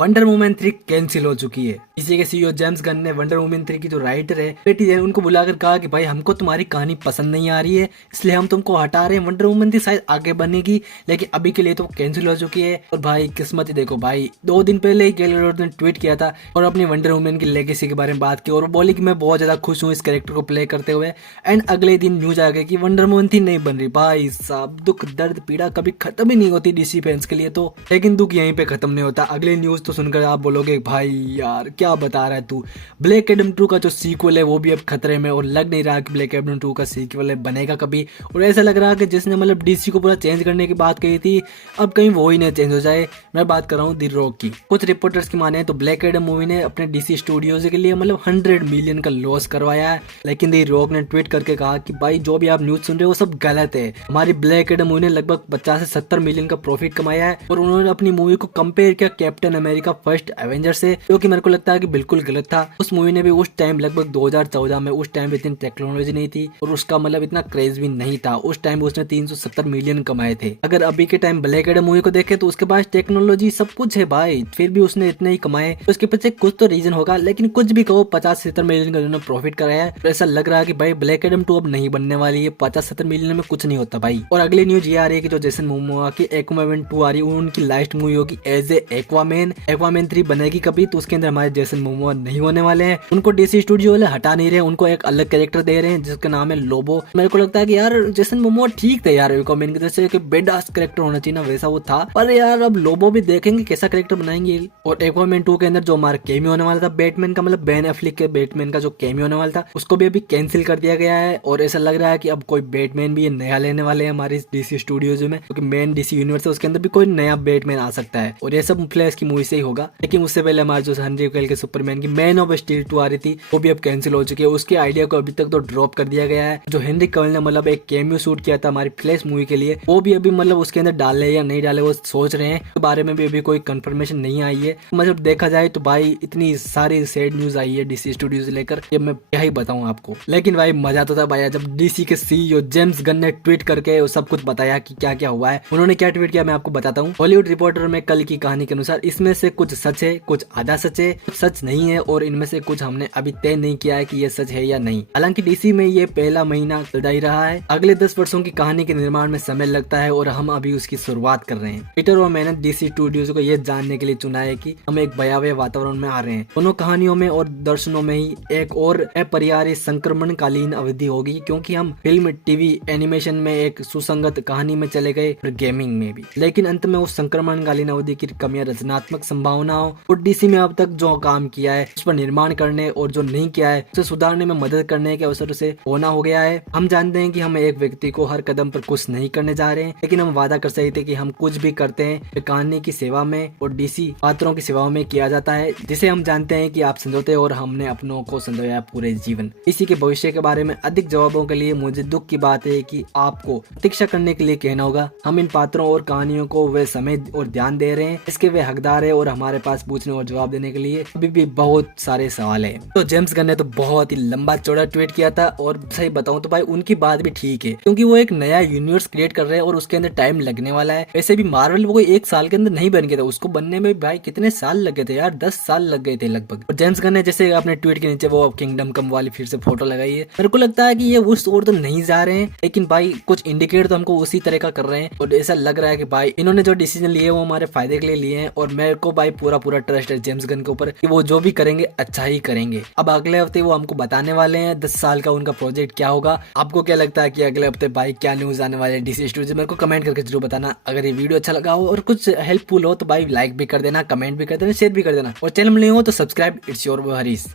Wonder woman 3 cancel हो चुकी है। इसी के सीईओ जेम्स गन ने वंडर वुमन 3 की जो राइटर है बेटी है उनको बुलाकर कहा कि भाई हमको तुम्हारी कहानी पसंद नहीं आ रही है, इसलिए हम तुमको हटा रहे हैं। वंडर वुमन 3 शायद आगे बनेगी, लेकिन अभी के लिए तो कैंसिल हो चुकी है। और भाई किस्मत ही देखो भाई, 2 दिन पहले ही गैल गैडोट ने ट्वीट किया था और अपनी वंडर वुमन की लेगेसी के बारे में बात की और बोली कि मैं बहुत ज्यादा खुश हूँ इस कैरेक्टर को प्ले करते हुए। एंड अगले दिन न्यूज आ गई कि वंडर वुमन 3 नहीं बन रही। भाई साहब, दुख दर्द पीड़ा कभी खत्म ही नहीं होती डीसी फैंस के लिए तो, लेकिन दुख यहीं पे खत्म नहीं होता। अगले न्यूज तो सुनकर आप बोलोगे भाई यार क्या बता रहा है तू। ब्लैक एडम 2 का जो सीक्वल है वो भी अब खतरे में, और लग नहीं रहा कि ब्लैक एडम 2 का सीक्वल बनेगा कभी। और ऐसा लग रहा है कि जिसने मतलब डीसी को पूरा चेंज करने की बात कही थी, अब कहीं वो ही नहीं चेंज हो जाए। मैं बात कर रहा हूँ दी रॉक की। कुछ रिपोर्टर्स की माने तो ब्लैक एडम मूवी ने अपने डीसी स्टूडियोज के लिए मतलब 100 मिलियन का लॉस करवाया है, लेकिन दी रॉक ने ट्वीट करके कहा कि भाई जो भी आप न्यूज सुन रहे हो वो सब गलत है। हमारी ब्लैक एडम मूवी ने लगभग 50 से 70 मिलियन का प्रॉफिट कमाया है। और उन्होंने अपनी मूवी को कंपेयर किया कैप्टन अमेरिका फर्स्ट एवेंजर से, जो कि मेरे को लगता है कि बिल्कुल गलत था। उस मूवी ने भी उस टाइम लगभग 2014 में, उस टाइम इतनी टेक्नोलॉजी नहीं थी और उसका मतलब इतना क्रेज भी नहीं था। उस टाइम उसने 370 मिलियन कमाए थे। अगर अभी के टाइम ब्लैक एडम मूवी को देखे तो उसके पास टेक्नोलॉजी सब कुछ है भाई, फिर भी उसने इतने ही कमाए। तो उसके पीछे कुछ तो रीजन होगा, लेकिन कुछ भी कहो 50-70 मिलियन का उन्होंने प्रॉफिट कराया है। तो ऐसा लग रहा है कि भाई ब्लैक एडम 2 अब नहीं बनने वाली है। 50-70 मिलियन में कुछ नहीं होता भाई। और अगली न्यूज ये आ रही है कि जो जेसन मोमोआ की एक्वामैन 2 आ रही है, उनकी लास्ट मूवी होगी एज ए एक्वामैन। एक्वामैन 3 बनेगी कभी तो उसके अंदर हमारे जेसन मोमोआ नहीं होने वाले हैं। उनको डीसी स्टूडियो वाले हटा नहीं रहे, उनको एक अलग कैरेक्टर दे रहे हैं जिसका नाम है लोबो। मेरे को लगता है कि यार जेसन मोमोआ ठीक थे यार एक्वामैन की, जैसे कि बेडास कैरेक्टर होना चाहिए ना वैसा वो था। पर यार अब लोबो भी देखेंगे कैसा कैरेक्टर बनाएंगे। और एक्वामैन 2 के अंदर जो हमारा कैमियो होने वाला था बैटमैन का, मतलब बेन एफ्लिक के बैटमैन का जो कैमियो होने वाला था, उसको भी अभी कैंसिल कर दिया गया है। और ऐसा लग रहा है कि अब कोई बैटमैन भी ये नया लेने वाले हैं हमारे डीसी स्टूडियोज में, क्योंकि मेन डीसी यूनिवर्स है उसके अंदर भी कोई नया बैटमैन आ सकता है। और ये सब फ्लैश की मूवी से ही होगा। लेकिन उससे पहले हमारे जो संजय कैल के सुपरमैन की मैन ऑफ स्टील 2 आ रही थी वो भी अब कैंसिल हो चुकी है। उसके आइडिया को अभी तक तो ड्रॉप कर दिया गया है। जो हेनरी कैविल ने मतलब एक कैमियो शूट किया था हमारी फ्लैश मूवी के लिए, वो भी अभी मतलब उसके अंदर डाले या नहीं डाले वो सोच रहे हैं। के बारे में भी अभी कोई कंफर्मेशन नहीं आई है। मतलब देखा जाए तो भाई इतनी सारी सैड न्यूज आई है डीसी स्टूडियो से लेकर, ये मैं क्या ही बताऊं आपको। लेकिन भाई मजा तो था भाई जब डीसी के सीईओ जेम्स गन ने ट्वीट करके वो सब कुछ बताया कि क्या क्या हुआ है। उन्होंने क्या ट्वीट किया मैं आपको बताता हूँ। हॉलीवुड रिपोर्टर में कल की कहानी के अनुसार इसमें से कुछ सच है, कुछ आधा सच है, कुछ सच नहीं है, और इनमें से कुछ हमने अभी तय नहीं किया है कि ये सच है या नहीं। हालांकि डीसी में ये पहला महीना चल ही रहा है। अगले 10 वर्षों की कहानी के निर्माण में समय लगता है और हम अभी उसकी शुरुआत कर रहे हैं। पीटर और मैंने डीसी स्टूडियोज को यह जानने के लिए चुना है कि हम एक भयावह वातावरण में आ रहे हैं। दोनों कहानियों में और दर्शनों में ही एक और अपरिहार्य संक्रमणकालीन अवधि होगी, क्योंकि हम फिल्म, टीवी, एनिमेशन में एक सुसंगत कहानी में चले गए और गेमिंग में भी। लेकिन अंत में उस संक्रमणकालीन अवधि की कमियां, रचनात्मक संभावनाओं और डीसी में अब तक जो काम किया है उस पर निर्माण करने और जो नहीं किया है उसे सुधारने में मदद करने के अवसर से होना हो गया है। हम जानते हैं कि हम एक व्यक्ति को हर कदम पर कुछ नहीं करने जा रहे हैं, लेकिन हम वादा कर सकते हैं कि हम कुछ भी करते हैं कहानी की सेवा में और डीसी पात्रों की सेवा में किया जाता है, जिसे हम जानते हैं कि आप संजोते और हमने अपनों को संजोया पूरे जीवन। इसी के भविष्य के बारे में अधिक जवाबों के लिए मुझे दुख की बात है कि आपको प्रतीक्षा करने के लिए कहना होगा। हम इन पात्रों और कहानियों को वे समय और ध्यान दे रहे हैं इसके वे हकदार है, और हमारे पास पूछने और जवाब देने के लिए अभी भी बहुत सारे सवाल है। तो जेम्स गन ने तो बहुत ही लंबा चौड़ा ट्वीट किया था, और सही बताऊं तो भाई उनकी बात भी ठीक है, क्योंकि वो एक नया यूनिवर्स क्रिएट कर रहे हैं और उसके अंदर टाइम लगने वाला है। वैसे भी मार्वल वो 1 साल के अंदर नहीं बन गया था, उसको बनने में भाई कितने साल लग गए थे यार, 10 साल लग गए थे लगभग। और जेम्स गन ने जैसे अपने ट्वीट के नीचे वो किंगडम कम वाली फिर से फोटो लगाई है, मेरे को लगता है कि ये उस ओर तो नहीं जा रहे हैं, लेकिन भाई कुछ इंडिकेट तो हमको उसी तरह का कर रहे हैं। और ऐसा लग रहा है कि भाई इन्होंने जो डिसीजन लिए वो हमारे फायदे के लिए लिए हैं, और मेरे को भाई पूरा ट्रस्ट है जेम्स गन के ऊपर कि वो जो भी करेंगे अच्छा ही करेंगे। अब अगले हफ्ते वो हमको बताने वाले हैं 10 साल का उनका प्रोजेक्ट क्या होगा। आपको क्या लगता है कि अगले हफ्ते भाई क्या न्यूज आने वाले हैं डीसी स्टूडियो? मेरे को कमेंट करके जरूर बताना। अगर ये वीडियो अच्छा लगा हो और कुछ हेल्पफुल हो तो भाई लाइक भी कर देना, कमेंट भी कर देना, शेयर भी कर देना, और चैनल में नहीं हो तो सब्सक्राइब। It's your Harish.